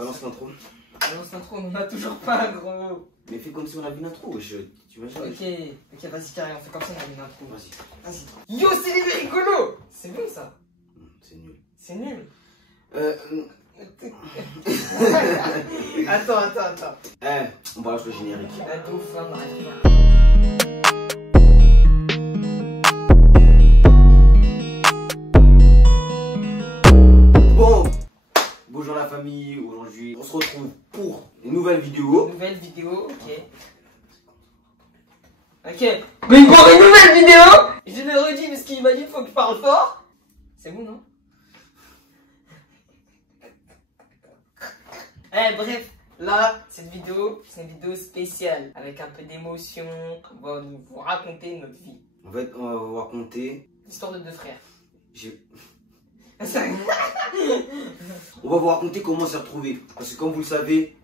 Balance l'intro. Balance l'intro, on en a toujours pas, gros. Mais fais comme si on avait une intro, wesh. Tu imagines? Ok, vas-y, carré, on fait comme ça, on a une intro. Vas-y. Yo, c'est les rigolo. C'est bon ça. C'est nul. C'est nul. Attends. On balance le générique. La ouf, on arrive là. Bon, bonjour la famille, aujourd'hui on se retrouve pour une nouvelle vidéo. Nouvelle vidéo, ok. Ok, mais pour une nouvelle vidéo, je le redis parce qu'il m'a dit qu'il faut que je parle fort. C'est bon, non? Bref, là, cette vidéo, c'est une vidéo spéciale avec un peu d'émotion. On va vous raconter notre vie. En fait, on va vous raconter L'histoire de deux frères. On va vous raconter comment on s'est retrouvés. Parce que comme vous le savez,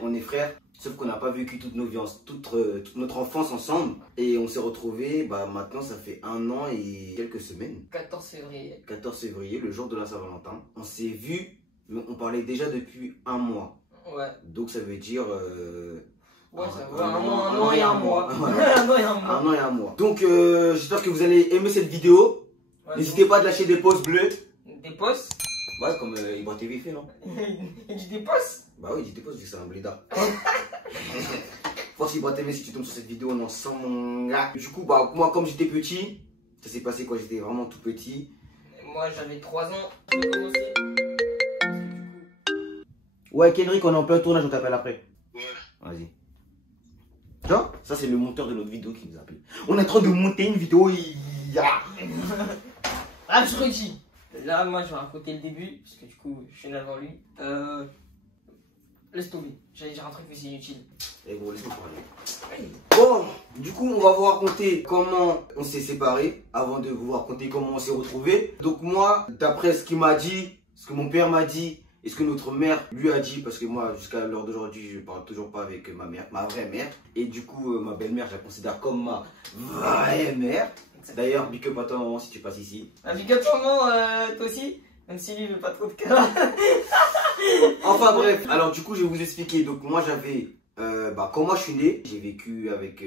On est frères. Sauf qu'on n'a pas vécu toute notre enfance ensemble. Et on s'est retrouvés, maintenant ça fait 1 an et quelques semaines. 14 février. 14 février, le jour de la Saint-Valentin. On s'est vus, mais on parlait déjà depuis 1 mois. Ouais. Donc ça veut dire... Ouais, ça va, un an et un mois. Voilà. Un an et un mois. 1 an et 1 mois. Donc j'espère que vous allez aimer cette vidéo. Ouais, N'hésitez pas à lâcher des pouces bleus. Des postes. Ouais, comme Ibra TV fait, non? Il dit des postes. Bah oui, dis des pouces, vu que c'est un blédard. Force Ibra TV, si tu tombes sur cette vidéo, on en sent mon gars. Du coup, moi, comme j'étais petit, ça s'est passé quand j'étais vraiment tout petit. Moi, j'avais 3 ans. Je vais commencer. Ouais, Kendrick, on est en plein tournage, on t'appelle après. Ouais. Vas-y. Tu vois, ça c'est le monteur de notre vidéo qui nous appelle. On est en train de monter une vidéo. Ah, je redis. Là, moi, je vais raconter le début, parce que du coup, je suis là devant lui. Laisse tomber. J'allais dire un truc, mais c'est inutile. Et bon, laisse-moi parler. Bon, du coup, on va vous raconter comment on s'est séparés, avant de vous raconter comment on s'est retrouvés. Donc moi, d'après ce qu'il m'a dit, ce que mon père m'a dit, et ce que notre mère lui a dit, parce que moi, jusqu'à l'heure d'aujourd'hui, je parle toujours pas avec ma mère, ma vraie mère. Et du coup, ma belle-mère, je la considère comme ma vraie mère. D'ailleurs, big up à toi, maman, si tu passes ici. Un big up sûrement, toi aussi. Même si lui, il veut pas trop de cas. Enfin bref, alors du coup, je vais vous expliquer. Donc moi, j'avais, comment je suis né, j'ai vécu avec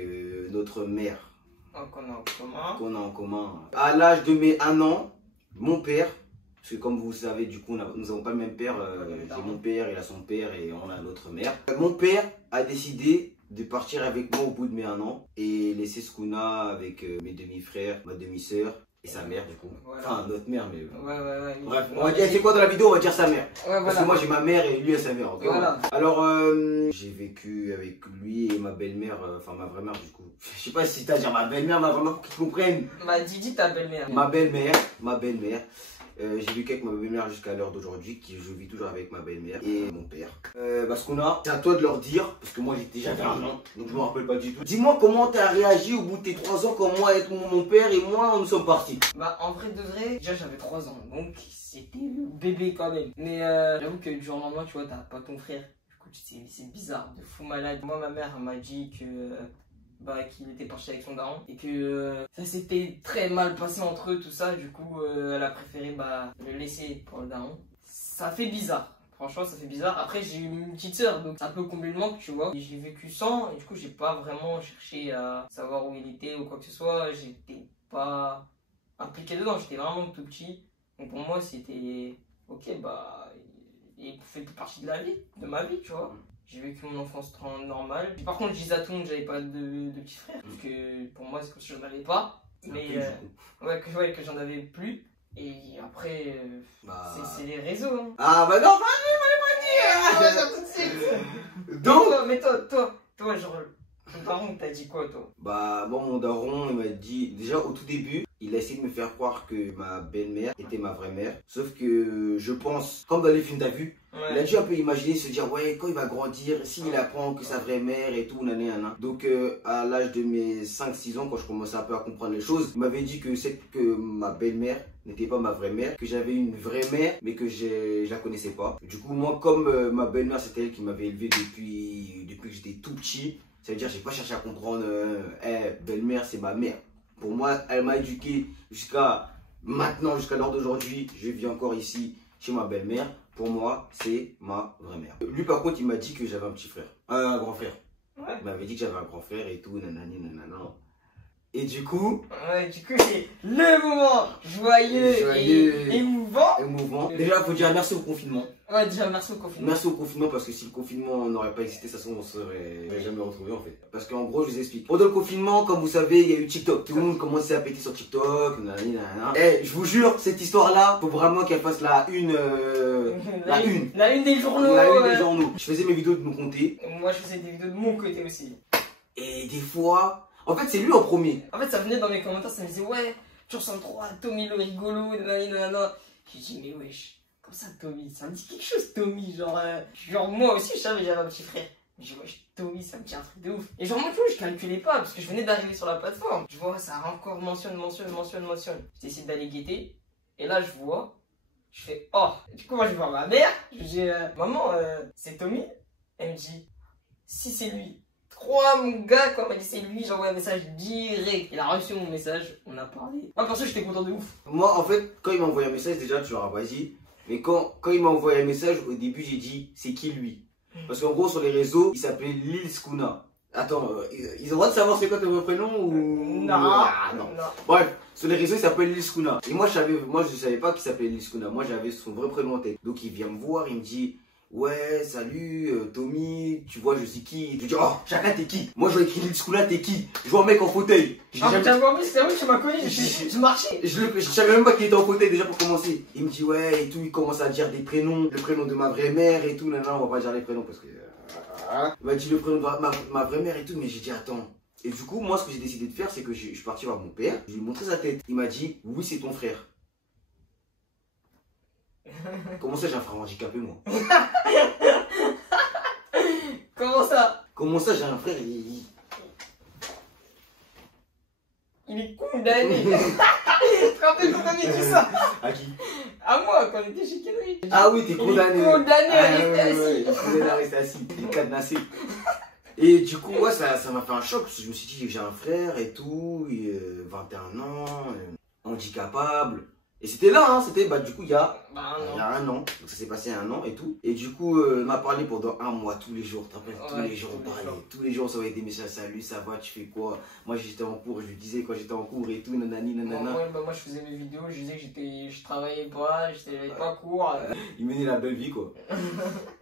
notre mère. Qu'on a en commun. Qu'on a en commun. À l'âge de mes 1 an, mon père... Parce que comme vous savez, du coup, nous n'avons pas le même père. J'ai mon père, il a son père et on a notre mère. Mon père a décidé de partir avec moi au bout de mes 1 an et laisser Skuna avec mes demi-frères, ma demi-sœur et sa mère du coup. Voilà. Enfin, notre mère, mais... Ouais. Bref, on va dire, c'est quoi dans la vidéo, on va dire sa mère. Ouais, voilà. Parce que moi j'ai ma mère et lui a sa mère. Okay, voilà. Alors, j'ai vécu avec lui et ma belle-mère, enfin ma vraie mère du coup. Je sais pas si t'as à dire ma belle-mère, ma vraie-mère pour qu'ils comprennent. Ma Didi, ta belle-mère. Ma belle-mère. J'ai vécu avec ma belle-mère jusqu'à l'heure d'aujourd'hui, je vis toujours avec ma belle-mère et mon père. Parce qu'on a, c'est à toi de leur dire, parce que moi j'avais 1 an, donc je me rappelle pas du tout. Dis-moi comment t'as réagi au bout de tes 3 ans quand moi et mon père et moi nous sommes partis. En vrai de vrai, déjà j'avais 3 ans, donc c'était le bébé quand même. Mais j'avoue que du jour au lendemain, tu vois, t'as pas ton frère. Du coup, c'est bizarre, de fou malade. Moi, ma mère m'a dit que... qu'il était parti avec son daron et que ça s'était très mal passé entre eux, tout ça. Du coup, elle a préféré le laisser pour le daron. Ça fait bizarre, franchement, ça fait bizarre. Après, j'ai eu une petite soeur, donc ça peut combler le manque, tu vois. J'ai vécu sans, et du coup, j'ai pas vraiment cherché à savoir où il était ou quoi que ce soit. J'étais pas impliqué dedans, j'étais vraiment tout petit. Donc pour moi, c'était ok, il fait partie de la vie, de ma vie, tu vois. J'ai vécu mon enfance normale. Par contre, je disais à tout le monde que j'avais pas de petit frère. Parce que pour moi, c'est comme si j'en avais pas. Mais que j'en avais plus. Et après, c'est les réseaux. Hein. Ah bah non, pas tout de suite. Donc, mais toi, genre, ton daron t'a dit quoi, toi? Mon daron, il m'a dit, déjà au tout début, il a essayé de me faire croire que ma belle-mère était ma vraie mère. Sauf que je pense, comme dans les films t'as vu, il a dû un peu imaginer, se dire, ouais, quand il va grandir, s'il apprend que sa vraie mère et tout, nanana. Donc, à l'âge de mes 5-6 ans, quand je commençais un peu à comprendre les choses, il m'avait dit que ma belle-mère n'était pas ma vraie mère, que j'avais une vraie mère, mais que je la connaissais pas. Du coup, moi, comme ma belle-mère, c'était elle qui m'avait élevé depuis que j'étais tout petit, ça veut dire que j'ai pas cherché à comprendre, belle-mère, c'est ma mère. Pour moi, elle m'a éduqué jusqu'à maintenant, jusqu'à l'heure d'aujourd'hui. Je vis encore ici chez ma belle-mère, pour moi, c'est ma vraie mère. Lui, par contre, il m'a dit que j'avais un petit frère. Un grand frère. Ouais. Il m'avait dit que j'avais un grand frère et tout, nanani, nanana. Et du coup, c'est le moment joyeux, et émouvant. émouvant. Déjà, il faut dire merci au confinement. Ouais, déjà, merci au confinement. Merci au confinement parce que si le confinement n'aurait pas existé, ça on serait jamais retrouvé en fait. Parce qu'en gros, je vous explique. Pendant le confinement, comme vous savez, il y a eu TikTok. Tout le monde commençait à péter sur TikTok. Eh, je vous jure, cette histoire-là, faut vraiment qu'elle fasse la une des journaux. La une des journaux. Je faisais mes vidéos de mon côté. Moi, je faisais des vidéos de mon côté aussi. Et des fois, en fait, c'est lui en premier. En fait, ça venait dans mes commentaires, ça me disait, ouais, tu ressembles trop à Tommy le rigolo, nanana. J'ai dit, mais wesh. Comme ça, Tommy, ça me dit quelque chose, Tommy. Genre moi aussi, je savais que j'avais un petit frère. Mais j'ai dit, ouais, Tommy, ça me dit un truc de ouf. Et genre, moi, je calculais pas, parce que je venais d'arriver sur la plateforme. Je vois, ça a encore mentionne. J'ai essayé d'aller guetter. Et là, je vois, je fais, oh. Du coup, moi, je vois ma mère. Je dis, maman, c'est Tommy. Elle me dit, si c'est lui. Crois mon gars, quand elle m'a dit c'est lui, j'envoie un message direct. Il a reçu mon message, on a parlé. Moi, parce que j'étais content de ouf. Moi, en fait, quand il m'a envoyé un message, déjà, tu l'auras pas dit. Mais quand il m'a envoyé un message, au début, j'ai dit, c'est qui lui? Parce qu'en gros, sur les réseaux, il s'appelait Lil Skuna. Attends, ils ont le droit de savoir c'est quoi ton vrai prénom ou... Non. Ah, non. Bref, sur les réseaux, il s'appelle Lil Skuna. Et moi, je savais pas qu'il s'appelait Lil Skuna. Moi, j'avais son vrai prénom en tête. Donc, il vient me voir, il me dit, ouais, salut, Tommy, tu vois, je suis qui? Je dis, oh, chacun t'es qui? Moi, je vais écrire Lil Skuna, t'es qui? Je vois un mec en fauteuil. T'as vu, c'est vrai que tu m'as connu, je marchais. Je savais même pas qu'il était en fauteuil déjà pour commencer. Il me dit, ouais, et tout, il commence à dire des prénoms, le prénom de ma vraie mère et tout. Non, on va pas dire les prénoms parce que. Il m'a dit le prénom de ma vraie mère et tout, mais j'ai dit, attends. Et du coup, moi, ce que j'ai décidé de faire, c'est que je suis parti voir mon père, je lui ai montré sa tête. Il m'a dit, oui, c'est ton frère. Comment ça, j'ai un frère handicapé, moi? Comment ça? Comment ça, j'ai un frère, Il est condamné. Tu te rappelles quand on dit ça? À qui? À moi, quand on était chez Kenry. Ah oui, t'es condamné. Il est condamné à rester assis. Condamné à rester assis, il est cadenassé. Et du coup, ouais, ça m'a fait un choc, parce que je me suis dit que j'ai un frère et tout, 21 ans, handicapable. Et c'était là, hein, c'était du coup il y a un an, donc ça s'est passé un an et tout. Et du coup, on m'a parlé pendant un mois, tous les jours, tous les jours on parlait, tous les jours on s'envoyait des messages, salut, ça va, tu fais quoi? Moi j'étais en cours, je lui disais quand j'étais en cours et tout, nanani, nanana. Moi je faisais mes vidéos, je disais que je travaillais pas, j'étais pas cours. Il menait la belle vie quoi.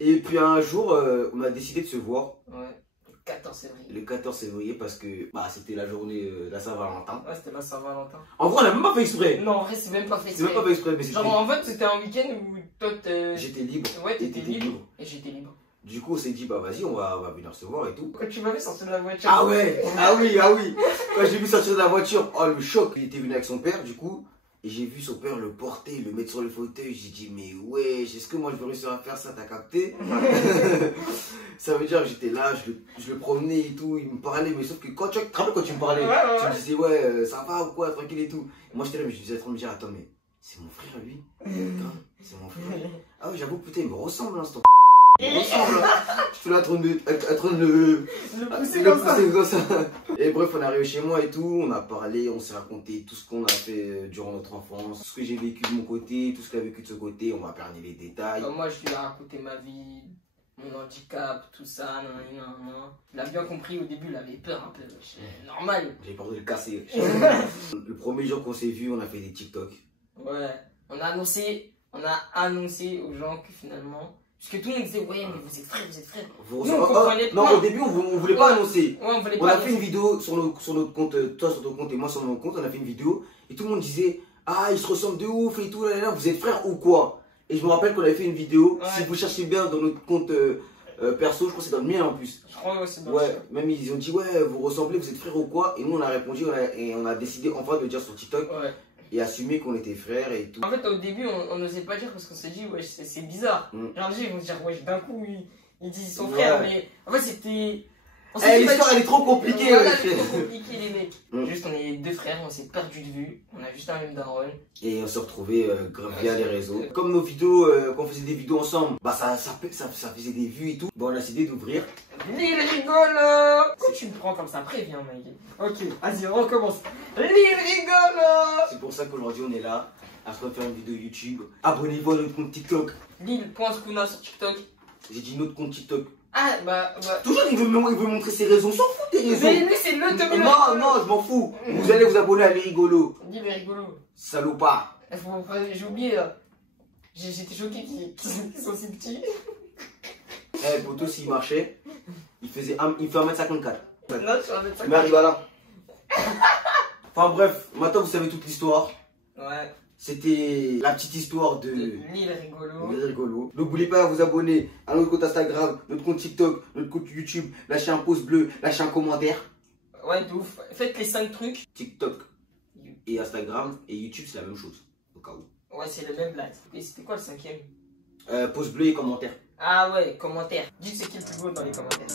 Et puis un jour, on a décidé de se voir. Ouais. 14 février. Le 14 février parce que c'était la journée de la Saint-Valentin. Ouais, c'était la Saint-Valentin. En vrai, on a même pas fait exprès. Non, en vrai, c'est même pas fait exprès. C'est même pas fait exprès, mais c'était. Genre, en fait, c'était un week-end où toi, j'étais libre. Ouais, t'étais libre. Et j'étais libre. Du coup, on s'est dit, vas-y, on va venir se voir et tout. Quand tu m'avais sorti de la voiture. Ah ouais, ah oui. Quand j'ai vu sortir de la voiture, oh le choc. Il était venu avec son père, du coup. Et j'ai vu son père le porter, le mettre sur le fauteuil. J'ai dit, mais ouais, est-ce que moi je vais réussir à faire ça? T'as capté? Ça veut dire que j'étais là, je le promenais et tout. Il me parlait, mais sauf que quand tu me parlais, tu me disais, ouais, ça va ou quoi, tranquille et tout. Et moi j'étais là, mais je disais trop me dire, attends, mais c'est mon frère lui? C'est mon frère. Ah oui, j'avoue, putain, il me ressemble l'instant. Il me ressemble. Je suis là en train de le pousser comme ça. Et bref, on est arrivé chez moi et tout, on a parlé, on s'est raconté tout ce qu'on a fait durant notre enfance, tout ce que j'ai vécu de mon côté, tout ce qu'il a vécu de ce côté, on va épargner les détails. Moi, je lui ai raconté ma vie, mon handicap, tout ça, non. Il a bien compris, au début, il avait peur un peu, normal. J'ai peur de le casser. Le premier jour qu'on s'est vu, on a fait des TikTok. Ouais, on a annoncé aux gens que finalement... Parce que tout le monde disait, ouais, mais vous êtes frères. Non, au début, on voulait pas annoncer. Ouais, on a fait une vidéo sur notre compte, toi sur ton compte et moi sur mon compte, on a fait une vidéo et tout le monde disait, ah, ils se ressemblent de ouf et tout, là, vous êtes frères ou quoi? Et je me rappelle qu'on avait fait une vidéo, si vous cherchez bien dans notre compte perso, je crois que c'est dans le mien en plus. Je crois aussi dans le mien. Même ils ont dit, ouais, vous ressemblez, vous êtes frères ou quoi? Et nous, on a répondu et on a décidé enfin de le dire sur TikTok. Ouais. Et assumer qu'on était frères et tout. En fait, au début, on n'osait pas dire parce qu'on s'est dit, ouais, c'est bizarre. Genre, ils vont se dire, ouais, d'un coup, ils disent son frère, mais en fait, c'était. L'histoire, elle est trop compliquée, elle est trop compliquée, les mecs. Juste, on est deux frères, on s'est perdu de vue, on a juste un même daron. Et on s'est retrouvés grave via les réseaux. Comme nos vidéos, quand on faisait des vidéos ensemble, ça faisait des vues et tout. Bon, on a décidé d'ouvrir. Lil rigolo! Si tu me prends comme ça, préviens, mec. Ok, vas-y, on recommence. Lil rigolo! C'est pour ça qu'aujourd'hui on est là. Elle se refait une vidéo YouTube. Abonnez-vous à notre compte TikTok. Lil.Skuna sur TikTok. J'ai dit notre compte TikTok. Ah, bah. Toujours, il veut montrer ses réseaux. On s'en fout des réseaux. Mais lui, c'est le top. Non, je m'en fous. Vous allez vous abonner à Les Rigolos. Dis, mais rigolo. Salopard. J'ai oublié là. J'étais choqué qu'ils sont si petits. Eh, poto, s'il marchait, il fait 1m54. Non, tu vas mettre ça. Mais arrive là. Enfin bref, maintenant vous savez toute l'histoire. Ouais. C'était la petite histoire de Lil Rigolo. Lil Rigolo. N'oubliez pas de vous abonner à notre compte Instagram, notre compte TikTok, notre compte YouTube. Lâchez un pouce bleu, lâchez un commentaire. Ouais, de ouf. Faites les 5 trucs. TikTok et Instagram et YouTube, c'est la même chose. Au cas où. Ouais, c'est le même là. Et c'était quoi le 5e? Pouce bleu et commentaire. Ah ouais, commentaire. Dites c'est qui le plus beau dans les commentaires.